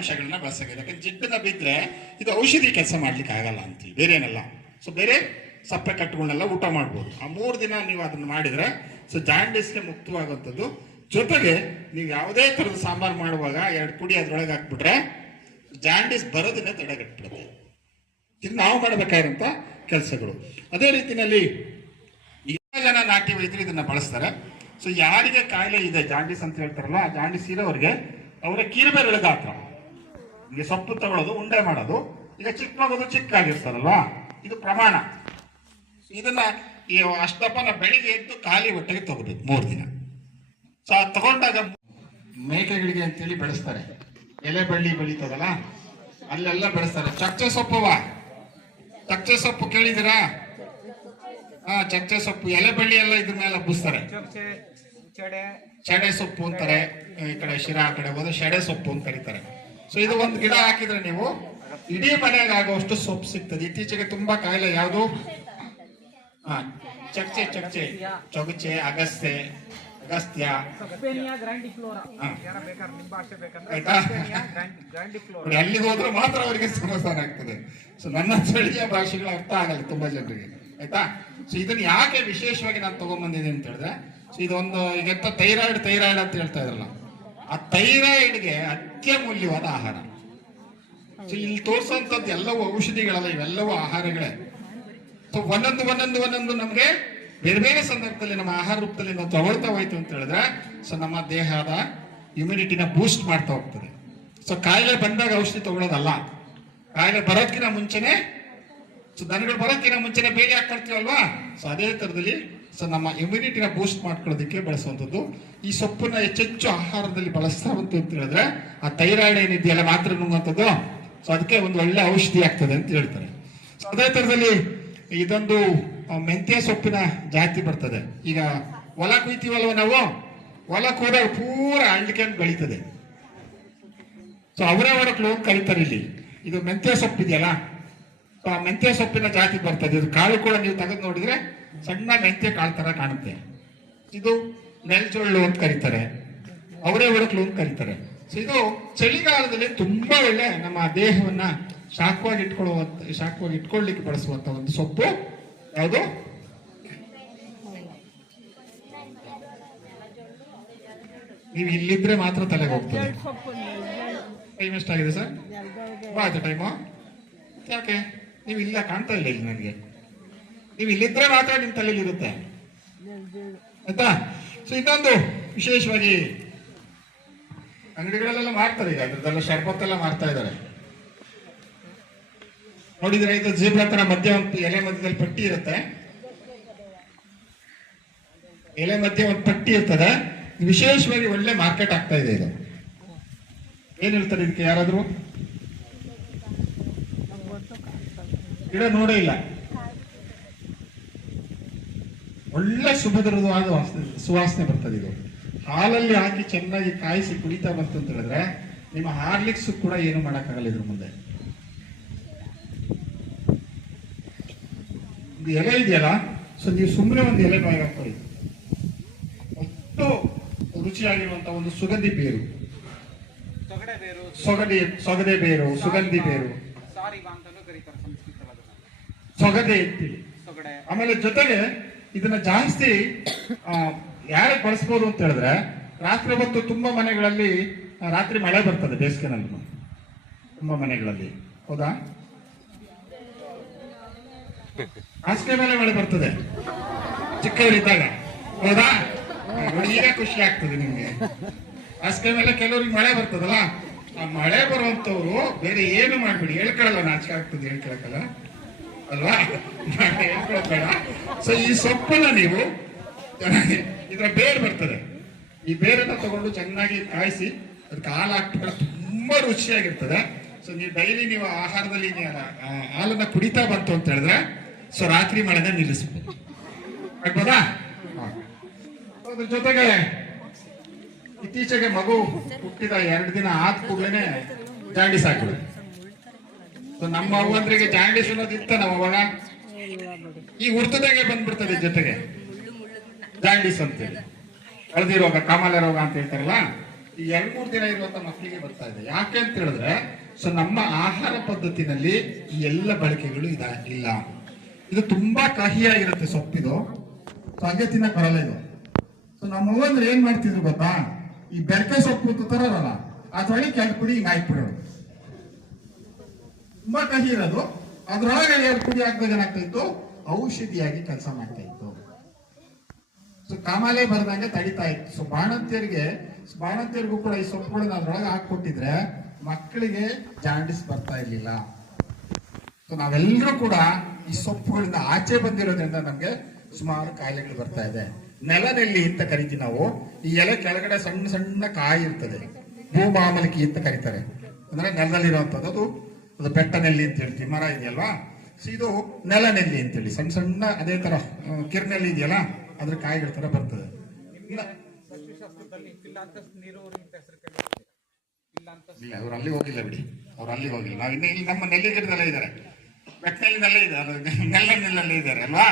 ಅಂಶಗಳನ್ನ ಬಳಸಬೇಕು ಯಾಕಂದ್ರೆ ಜಿಡ್ಡನ್ನ ಬಿದ್ದರೆ ಇದು ಔಷಧಿ ಕೆಲಸ ಮಾಡ್ಲಿಕ್ಕೆ ಆಗಲ್ಲ ಅಂತೀವಿ. ಬೇರೆ ಏನಲ್ಲ. ಸೊ ಬೇರೆ ಸಪ್ಪೆ ಕಟ್ಟುಗಳನ್ನೆಲ್ಲ ಊಟ ಮಾಡ್ಬೋದು. ಆ ಮೂರು ದಿನ ನೀವು ಅದನ್ನ ಮಾಡಿದ್ರೆ ಸೊ ಜಾಂಡೀಸ್ಗೆ ಮುಕ್ತವಾಗುವಂಥದ್ದು. ಜೊತೆಗೆ ನೀವು ಯಾವುದೇ ಥರದ ಸಾಂಬಾರು ಮಾಡುವಾಗ ಎರಡು ಪುಡಿ ಅದರೊಳಗೆ ಹಾಕ್ಬಿಟ್ರೆ ಜಾಂಡಿಸ್ ಬರೋದನ್ನೇ ತಡೆಗಟ್ಬಿಡುತ್ತೆ. ಇದು ನಾವು ಮಾಡಬೇಕಾದಂಥ ಕೆಲಸಗಳು. ಅದೇ ರೀತಿಯಲ್ಲಿ ಎಲ್ಲ ಜನ ನಾಟಿ ವೈದ್ಯರು ಇದನ್ನ ಬಳಸ್ತಾರೆ. ಸೊ ಯಾರಿಗೆ ಕಾಯಿಲೆ ಇದೆ ಜಾಂಡಿಸ್ ಅಂತ ಹೇಳ್ತಾರಲ್ಲ, ಆ ಜಾಂಡೀಸ್ ಇರೋರಿಗೆ, ಅವರ ಕೀರುಬೇರೆ ಗಾತ್ರ ಈಗ ಸೊಪ್ಪು ತಗೊಳ್ಳೋದು ಉಂಡೆ ಮಾಡೋದು. ಈಗ ಚಿಕ್ಕ ಮಗದು ಚಿಕ್ಕ ಆಗಿರ್ತಾರಲ್ವಾ ಇದು ಪ್ರಮಾಣ. ಇದನ್ನ ಈ ಅಷ್ಟಪ್ಪನ ಬೆಳಿಗ್ಗೆ ಎದ್ದು ಖಾಲಿ ಹೊಟ್ಟೆಗೆ ತಗೋಬೇಕು ಮೂರು ದಿನ. ಸೊ ಅದು ತಗೊಂಡಾಗ ಮೇಕೆಗಳಿಗೆ ಅಂತೇಳಿ ಬೆಳೆಸ್ತಾರೆ. ಎಲೆ ಬಳ್ಳಿ ಬೆಳೀತದಲ್ಲ ಅಲ್ಲೆಲ್ಲ ಬೆಳೆಸ್ತಾರೆ. ಚಕ್ಕೆ ಸೊಪ್ಪವ? ಚಕ್ಕೆ ಸೊಪ್ಪು ಕೇಳಿದಿರಾ ಹಾ ಚಕ್ಕೆ ಸೊಪ್ಪು. ಎಲೆ ಬಳ್ಳಿ ಎಲ್ಲ ಇದ್ರ ಮೇಲೆ ಹಬ್ಬಿಸ್ತಾರೆ ಚಡೆ ಸೊಪ್ಪು ಅಂತಾರೆ. ಈ ಕಡೆ ಶಿರಾ ಆ ಕಡೆ ಹೋದ್ರೆ ಶೆಡೆ ಸೊಪ್ಪು ಅಂತ ಕರೀತಾರೆ. ಸೊ ಇದು ಒಂದು ಗಿಡ ಹಾಕಿದ್ರೆ ನೀವು ಇಡೀ ಮನೆಗೆ ಆಗುವಷ್ಟು ಸೊಪ್ಪು ಸಿಗ್ತದೆ. ಇತ್ತೀಚೆಗೆ ತುಂಬಾ ಕಾಯಿಲೆ ಯಾವುದು? ಹಾ ಚಕ್ಚೆ ಚಕ್ಚೆ ಚೊಗಚೆ ಅಗಸ್ತೆ ಅಗಸ್ತ್ಯ. ಅಲ್ಲಿಗೆ ಹೋದ್ರೆ ಮಾತ್ರ ಅವರಿಗೆ ಸಮಾಧಾನ ಆಗ್ತದೆ. ಸೊ ನನ್ನ ಸ್ಥಳೀಯ ಭಾಷೆಗಳು ಅರ್ಥ ಆಗಲ್ಲ ತುಂಬಾ ಜನರಿಗೆ. ಆಯ್ತಾ? ಸೊ ಇದನ್ನ ಯಾಕೆ ವಿಶೇಷವಾಗಿ ನಾನು ತಗೊಂಡ್ಬಂದಿದ್ದೀನಿ ಅಂತ ಹೇಳಿದ್ರೆ ಸೊ ಇದೊಂದು ಈಗ ಥೈರಾಯ್ಡ್ ಥೈರಾಯ್ಡ್ ಅಂತ ಹೇಳ್ತಾ ಇದ್ರಲ್ಲ. ಆ ಥೈರಾಯ್ಡ್ಗೆ ಅತ್ಯಮೂಲ್ಯವಾದ ಆಹಾರ. ಸೊ ಇಲ್ಲಿ ತೋರಿಸುವಂತದ್ದು ಎಲ್ಲವೂ ಔಷಧಿಗಳಲ್ಲ, ಇವೆಲ್ಲವೂ ಆಹಾರಗಳೇ. ಸೊ ಒಂದೊಂದು ಒಂದೊಂದು ಒಂದೊಂದು ನಮಗೆ ಬೇರೆ ಬೇರೆ ಸಂದರ್ಭದಲ್ಲಿ ನಮ್ಮ ಆಹಾರ ರೂಪದಲ್ಲಿ ನಾವು ತಗೊಳ್ತಾ ಹೋಯ್ತು ಅಂತ ಹೇಳಿದ್ರೆ ಸೊ ನಮ್ಮ ದೇಹದ ಇಮ್ಯುನಿಟಿನ ಬೂಸ್ಟ್ ಮಾಡ್ತಾ ಹೋಗ್ತದೆ. ಸೊ ಕಾಯಿಲೆ ಬಂದಾಗ ಔಷಧಿ ತಗೊಳ್ಳೋದಲ್ಲ. ಕಾಯಿಲೆ ಬರೋದಕ್ಕಿಂತ ಮುಂಚೆನೆ ಸೊ ದನಗಳು ಬರೋದಕ್ಕಿಂತ ಮುಂಚೆನೆ ಬೇಲಿ ಹಾಕೊಳ್ತೀವಲ್ವಾ ಸೊ ಅದೇ ಥರದಲ್ಲಿ ಸೊ ನಮ್ಮ ಇಮ್ಯುನಿಟಿನ ಬೂಸ್ಟ್ ಮಾಡ್ಕೊಳ್ಳೋದಕ್ಕೆ ಬಳಸುವಂಥದ್ದು. ಈ ಸೊಪ್ಪನ್ನ ಹೆಚ್ಚೆಚ್ಚು ಆಹಾರದಲ್ಲಿ ಬಳಸ್ತಾ ಬಂತು ಅಂತ ಹೇಳಿದ್ರೆ, ಆ ಥೈರಾಯ್ಡ್ ಏನಿದೆಯಲ್ಲ ಮಾತ್ರ ನುಂಗುವಂಥದ್ದು. ಸೊ ಅದಕ್ಕೆ ಒಂದು ಒಳ್ಳೆ ಔಷಧಿ ಆಗ್ತದೆ ಅಂತ ಹೇಳ್ತಾರೆ. ಸೊ ಅದೇ ಥರದಲ್ಲಿ ಇದೊಂದು ಮೆಂತ್ಯ ಸೊಪ್ಪಿನ ಜಾತಿ ಬರ್ತದೆ. ಈಗ ಹೊಲ ಕುಯ್ತೀವಲ್ವ ನಾವು? ಹೊಲ ಕೂಡ ಪೂರ ಅಳ್ಳಿಕೊಂಡು ಬೆಳೀತದೆ. ಸೊ ಅವರೇ ಅವರ ಲೋನ್ ಕರೀತಾರೆ ಇಲ್ಲಿ. ಇದು ಮೆಂತ್ಯ ಸೊಪ್ಪು ಇದೆಯಲ್ಲ ಸೊ ಆ ಮೆಂತ್ಯ ಸೊಪ್ಪಿನ ಜಾತಿ ಬರ್ತದೆ. ಇದು ಕಾಳು ಕೂಡ ನೀವು ತೆಗೆದು ನೋಡಿದ್ರೆ ಸಣ್ಣ ಮೆಂತ್ಯ ಕಾಳು ತರ ಕಾಣುತ್ತೆ. ಇದು ನೆಲ್ಚೊಳ್ಳು ಅಂತ ಕರೀತಾರೆ. ಅವರೇ ಹೊರಕ್ಲು ಅಂತ ಕರೀತಾರೆ. ಸೊ ಇದು ಚಳಿಗಾಲದಲ್ಲಿ ತುಂಬಾ ಒಳ್ಳೆ ನಮ್ಮ ದೇಹವನ್ನ ಶಾಖವಾಗಿ ಇಟ್ಕೊಳ್ಳುವಂತ ಶಾಖವಾಗಿ ಇಟ್ಕೊಳ್ಳಿಕ್ಕೆ ಬಳಸುವಂತ ಒಂದು ಸೊಪ್ಪು. ಯಾವುದು? ನೀವು ಇಲ್ಲಿದ್ರೆ ಮಾತ್ರ ತಲೆಗೆ ಹೋಗ್ತದೆ. ಟೈಮ್ ಎಷ್ಟಾಗಿದೆ ಸರ್? ಆಯ್ತು ಟೈಮು ಯಾಕೆ? ನೀವು ಇಲ್ಲ ಕಾಣ್ತಾ ಇಲ್ಲ ಇಲ್ಲಿ ನನಗೆ. ನೀವು ಇಲ್ಲಿದ್ರೆ ಮಾತ್ರ ನಿಮ್ಮ ತಲೆಯಲ್ಲಿ ಇರುತ್ತೆ. ಆಯ್ತಾ? ಸೊ ಇನ್ನೊಂದು ವಿಶೇಷವಾಗಿ ಅಂಗಡಿಗಳಲ್ಲೆಲ್ಲ ಮಾಡ್ತಾರೆ ಈಗ. ಅದ್ರದ್ದೆಲ್ಲ ಶರ್ಬತ್ತೆಲ್ಲ ಮಾಡ್ತಾ ಇದ್ದಾರೆ. ನೋಡಿದ್ರೆ ಇದು ಜೀಬ್ರ ತರ ಮಧ್ಯ ಒಂದು ಎಲೆ ಮಧ್ಯದಲ್ಲಿ ಪಟ್ಟಿ ಇರುತ್ತೆ. ಎಲೆ ಮಧ್ಯೆ ಒಂದು ಪಟ್ಟಿ ಇರ್ತದೆ. ವಿಶೇಷವಾಗಿ ಒಳ್ಳೆ ಮಾರ್ಕೆಟ್ ಆಗ್ತಾ ಇದೆ ಇದು. ಏನ್ ಹೇಳ್ತಾರೆ ಇದಕ್ಕೆ ಯಾರಾದ್ರೂ? ಗಿಡ ನೋಡೇ ಇಲ್ಲ. ಒಳ್ಳೆ ಸುಭದ್ರವಾದ ವಾಸನೆ ಸುವಾಸನೆ ಬರ್ತದೆ ಇದು. ಹಾಲಲ್ಲಿ ಹಾಕಿ ಚೆನ್ನಾಗಿ ಕಾಯಿಸಿ ಕುಡಿತಾ ಬಂತು ಅಂತ ಹೇಳಿದ್ರೆ ನಿಮ್ಮ ಹಾರ್ಲಿಕ್ಸ್ ಕೂಡ ಏನು ಮಾಡೋಕ್ಕಾಗಲ್ಲ ಇದ್ರ ಮುಂದೆ. ಒಂದು ಎಲೆ ಇದೆಯಲ್ಲ ಸೊ ನೀವು ಸುಮ್ಮನೆ ಒಂದು ಎಲೆ ಬಾಯಿಗೆ ಹಾಕೊಳ್ಳಿ ಅಷ್ಟು ರುಚಿಯಾಗಿರುವಂತ ಒಂದು ಸುಗಂಧಿ ಬೇರು ಸೊಗಡೆ ಬೇರು ಸೊಗಡಿ ಸೊಗದೆ ಬೇರು ಸುಗಂಧಿ ಬೇರು ಸೊಗದೆ ಎತ್ತಿ ಆಮೇಲೆ ಜೊತೆಗೆ ಇದನ್ನ ಜಾಸ್ತಿ ಯಾರು ಬಳಸ್ಬೋದು ಅಂತ ಹೇಳಿದ್ರೆ, ರಾತ್ರಿ ಹೊತ್ತು ತುಂಬಾ ಮನೆಗಳಲ್ಲಿ ರಾತ್ರಿ ಮಳೆ ಬರ್ತದೆ ಬೇಸಿಗೆನಲ್ಲಿ. ತುಂಬಾ ಮನೆಗಳಲ್ಲಿ. ಹೌದಾ? ಹಾಸಿಗೆ ಮೇಲೆ ಮಳೆ ಬರ್ತದೆ. ಚಿಕ್ಕವರಿದ್ದಾಗ. ಹೌದಾ? ಈಗ ಖುಷಿ ಆಗ್ತದೆ ನಿಮ್ಗೆ. ಹಾಸಿಗೆ ಮೇಲೆ ಕೆಲವ್ರಿಗೆ ಮಳೆ ಬರ್ತದಲ್ಲ, ಆ ಮಳೆ ಬರುವಂತವ್ರು ಬೇರೆ ಏನು ಮಾಡ್ಬಿಡಿ. ಹೇಳ್ಕೊಳಲ್ಲ, ನಾಚಿಕೆ ಆಗ್ತದೆ ಹೇಳ್ಕೊಳಕಲ್ಲ ಅಲ್ವಾ? ಸೊ ಈ ಸೊಪ್ಪನ್ನ ನೀವು ಚೆನ್ನಾಗಿ ಇದರ ಬೇರು ಬರ್ತದೆ. ಈ ಬೇರನ್ನ ತಗೊಂಡು ಚೆನ್ನಾಗಿ ಕಾಯಿಸಿ ಅದಕ್ಕೆ ಹಾಲು ಹಾಕ್ಬಿಟ್ರೆ ತುಂಬಾ ರುಚಿಯಾಗಿರ್ತದೆ. ಸೊ ನೀವು ಡೈಲಿ ನೀವು ಆಹಾರದಲ್ಲಿ ಹಾಲನ್ನ ಕುಡಿತಾ ಬಂತು ಅಂತ ಹೇಳಿದ್ರೆ, ಸೊ, ರಾತ್ರಿ ಮಳೆನ ನಿಲ್ಲಿಸ್ಬೋದು. ಆಗ್ಬೋದಾ. ಅದ್ರ ಜೊತೆಗೆ ಇತ್ತೀಚೆಗೆ ಮಗು ಹುಟ್ಟಿದ ಎರಡು ದಿನ ಆದ ಕೂಡಲೇ ಜಾಂಡಿಸ್ ಆಗ್ಬಿಡುತ್ತೆ ಸೊ ನಮ್ಮ ಅವ್ವಂದ್ರಿಗೆ ಜಾಂಡೀಸ್ ಅನ್ನೋದಿತ್ತ ನಾವು ಅವಾಗ ಈ ಹುರ್ತದಾಗೆ ಬಂದ್ಬಿಡ್ತದೆ ಜೊತೆಗೆ. ಜಾಂಡಿಸ್ ಅಂತೇಳಿ. ಹಳದಿ ರೋಗ, ಕಾಮಾಲೆ ರೋಗ ಅಂತ ಹೇಳ್ತಾರಲ್ಲ, ಈ ಎರಡ್ ಮೂರು ದಿನ ಇರುವಂತ ಮಕ್ಕಳಿಗೆ ಬರ್ತಾ ಇದೆ. ಯಾಕೆ ಅಂತ ಹೇಳಿದ್ರೆ, ಸೊ, ನಮ್ಮ ಆಹಾರ ಪದ್ಧತಿನಲ್ಲಿ ಈ ಎಲ್ಲ ಬಳಕೆಗಳು ಇದ ಇಲ್ಲ. ಇದು ತುಂಬಾ ಕಹಿಯಾಗಿರುತ್ತೆ ಸೊಪ್ಪಿದು. ಸೊ, ಹಂಗೆ ತಿನ್ನಕ್ ಬರಲ್ಲ ಇದು. ಸೊ, ನಮ್ಮ ಅವ್ವಂದ್ರೆ ಏನ್ ಮಾಡ್ತಿದ್ರು ಗೊತ್ತಾ? ಈ ಬೆರಕೆ ಸೊಪ್ಪು ತರಲ್ಲ ಅದ್ರೊಳಗೆ ಕೆಲ್ಪುಡಿ ಪುಡಿ ಹಿಂಗ್ ಹಾಕ್ಬಿಡೋದು. ತುಂಬಾ ಕಹಿ ಇರೋದು. ಅದ್ರೊಳಗೆ ಎರಡು ಪುಡಿ ಹಾಕಿದಾಗ ಏನಾಗ್ತಾ ಇತ್ತು ಔಷಧಿಯಾಗಿ ಕೆಲಸ ಮಾಡ್ತಾ ಇತ್ತು ಸೊ ಕಾಮಾಲೆ ಬರ್ದಂಗೆ ತಡಿತಾ ಇತ್ತು. ಸೊ ಬಾಣಂತಿಯರಿಗೆ, ಬಾಣಂತಿಯರಿಗೂ ಕೂಡ ಈ ಸೊಪ್ಪುಗಳನ್ನ ಅದ್ರೊಳಗೆ ಹಾಕೊಟ್ಟಿದ್ರೆ ಮಕ್ಕಳಿಗೆ ಜಾಂಡಿಸ್ ಬರ್ತಾ ಇರ್ಲಿಲ್ಲ. ಸೊ ನಾವೆಲ್ಲರೂ ಕೂಡ ಈ ಸೊಪ್ಪುಗಳಿಂದ ಆಚೆ ಬಂದಿರೋದ್ರಿಂದ ನಮ್ಗೆ ಸುಮಾರು ಕಾಯಿಲೆಗಳು ಬರ್ತಾ ಇದೆ. ನೆಲನೆಲ್ಲಿ ಅಂತ ಕರಿತೀವಿ ನಾವು. ಈ ಎಲೆ ಕೆಳಗಡೆ ಸಣ್ಣ ಸಣ್ಣ ಕಾಯಿ ಇರ್ತದೆ. ಭೂಮಾಮಲಿಕಿ ಅಂತ ಕರೀತಾರೆ. ಅಂದ್ರೆ ನೆಲದಲ್ಲಿರುವಂತದ್ದು ಅದು ಅದು ಬೆಟ್ಟ ನೆಲ್ಲಿ ಅಂತ ಹೇಳ್ತೀವಿ, ಮರ ಇದೆಯಲ್ವಾ? ಸೊ ಇದು ನೆಲನೆಲ್ಲಿ ಅಂತೇಳಿ ಸಣ್ಣ ಸಣ್ಣ ಅದೇ ತರ ಕಿರ್ನೆಲ್ಲಿ ಇದೆಯಲ್ಲ, ಅದ್ರ ಕಾಯಿಗಳ ತರ ಬರ್ತದೆ. ಇಲ್ಲ. ಅವ್ರು ಅಲ್ಲಿ ಹೋಗಿಲ್ಲ ಬಿಡಿ. ಅವ್ರು ಅಲ್ಲಿ ಹೋಗಿಲ್ಲ. ನಾವು ಇಲ್ಲಿ ನಮ್ಮ ನೆಲ್ಲಿ ಗಿಡದಲ್ಲೇ ಇದ್ದಾರೆ. ಬೆಟ್ಟನಲ್ಲಿನಲ್ಲೇ ಇದ್ದಾರೆ ನೆಲ್ಲ ನೆಲ್ಲಲ್ಲೇ ಇದ್ದಾರೆ, ಅಲ್ವಾ?